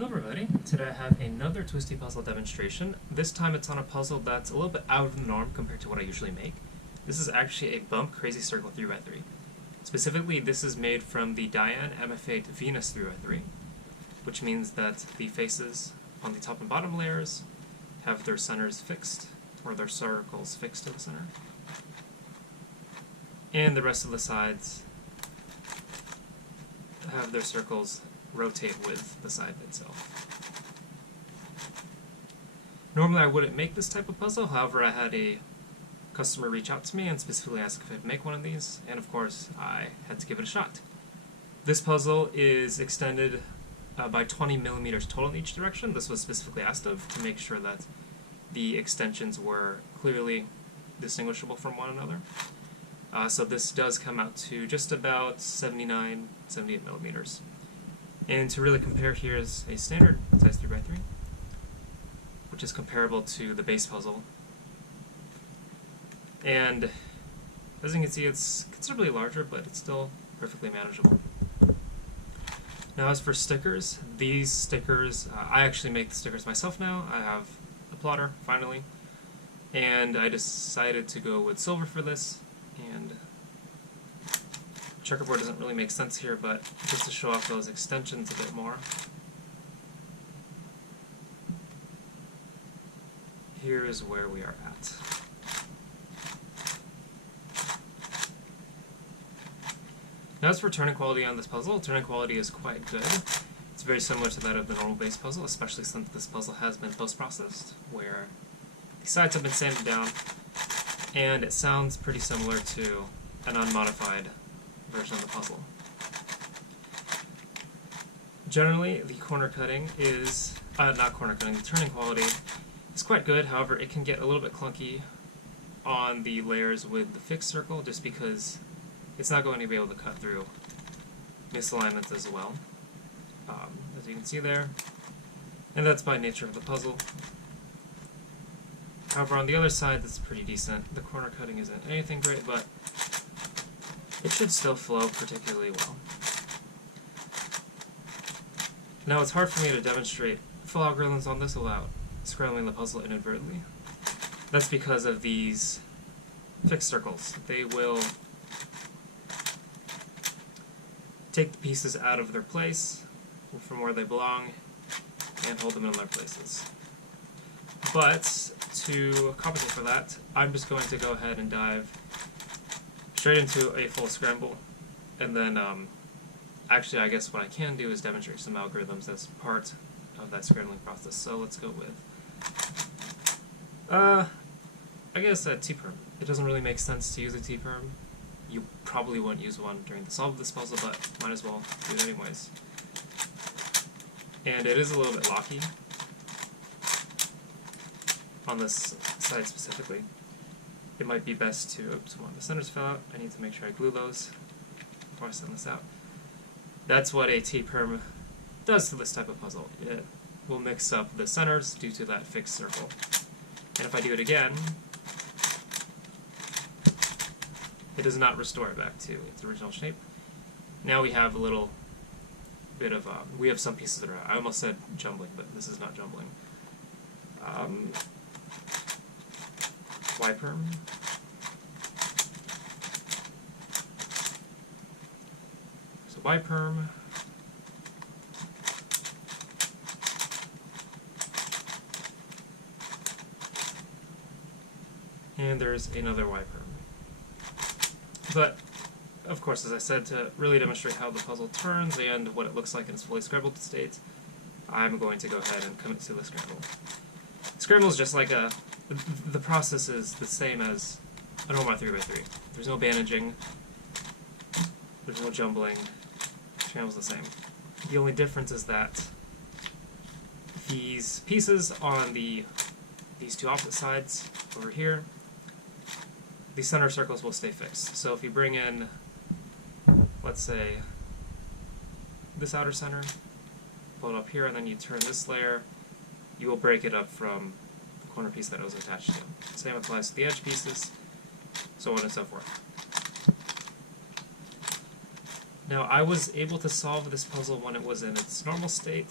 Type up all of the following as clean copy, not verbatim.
Hello everybody, today I have another Twisty puzzle demonstration. This time it's on a puzzle that's a little bit out of the norm compared to what I usually make. This is actually a bump crazy circle 3x3. Specifically, this is made from the Dayan MF8 Venus 3x3, which means that the faces on the top and bottom layers have their centers fixed, or their circles fixed to the center. And the rest of the sides have their circles rotate with the side itself. Normally I wouldn't make this type of puzzle, however I had a customer reach out to me and specifically ask if I'd make one of these, and of course I had to give it a shot. This puzzle is extended by 20 millimeters total in each direction. This was specifically asked of to make sure that the extensions were clearly distinguishable from one another. So this does come out to just about 78 millimeters. And to really compare, here's a standard size 3x3, which is comparable to the base puzzle. And as you can see, it's considerably larger, but it's still perfectly manageable. Now as for stickers, these stickers, I actually make the stickers myself now. I have a plotter, finally, and I decided to go with silver for this, and checkerboard doesn't really make sense here, but just to show off those extensions a bit more, here is where we are at. Now as for turning quality on this puzzle, turning quality is quite good. It's very similar to that of the normal base puzzle, especially since this puzzle has been post-processed, where the sides have been sanded down, and it sounds pretty similar to an unmodified version of the puzzle. Generally, the corner cutting is, the turning quality is quite good. However, it can get a little bit clunky on the layers with the fixed circle just because it's not going to be able to cut through misalignments as well, as you can see there, and that's by nature of the puzzle. However, on the other side, that's pretty decent. The corner cutting isn't anything great, but it should still flow particularly well. Now, it's hard for me to demonstrate full algorithms on this without scrambling the puzzle inadvertently. That's because of these fixed circles. They will take the pieces out of their place from where they belong and hold them in their places. But to compensate for that, I'm just going to go ahead and dive straight into a full scramble, and then actually I guess what I can do is demonstrate some algorithms as part of that scrambling process. So let's go with I guess a T-perm. It doesn't really make sense to use a T-perm. You probably wouldn't use one during the solve of this puzzle, but might as well do it anyways. And it is a little bit locky on this side specifically. It might be best to, oops, one of the centers fell out. I need to make sure I glue those before I send this out. That's what a T-perm does to this type of puzzle. It will mix up the centers due to that fixed circle. And if I do it again, it does not restore it back to its original shape. Now we have a little bit of, we have some pieces that are, I almost said jumbling, but this is not jumbling. Y-perm. So Y-perm. And there's another Y-perm. But, of course, as I said, to really demonstrate how the puzzle turns and what it looks like in its fully scrambled state, I'm going to go ahead and commit to the scramble. Scramble is just like the process is the same as a normal 3x3. There's no bandaging, there's no jumbling, Scramble's the same. The only difference is that these pieces on these two opposite sides over here, the center circles will stay fixed. So if you bring in, let's say, this outer center, pull it up here, and then you turn this layer, you will break it up from the corner piece that it was attached to. Same applies to the edge pieces, so on and so forth. Now, I was able to solve this puzzle when it was in its normal state,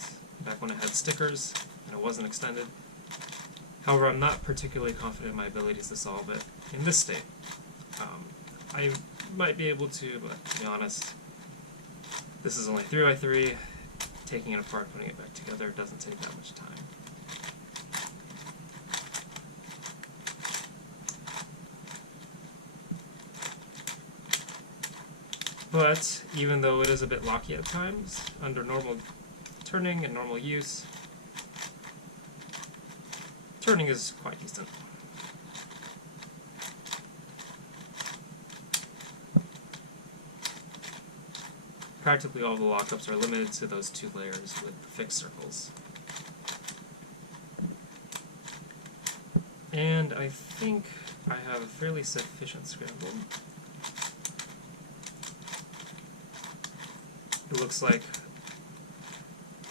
back when it had stickers and it wasn't extended. However, I'm not particularly confident in my abilities to solve it in this state. I might be able to, but to be honest, this is only 3x3. Taking it apart, putting it back together doesn't take that much time. But even though it is a bit locky at times, under normal turning and normal use, turning is quite decent. Practically all the lockups are limited to those 2 layers with fixed circles. And I think I have a fairly sufficient scramble. It looks like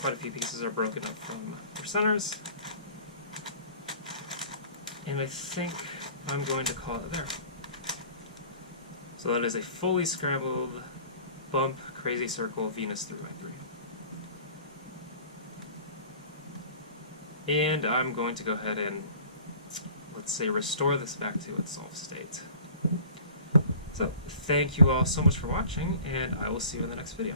quite a few pieces are broken up from their centers. And I think I'm going to call it there. So that is a fully scrambled bump crazy circle Venus 3x3. And I'm going to go ahead and, let's say, restore this back to its solved state. So, thank you all so much for watching, and I will see you in the next video.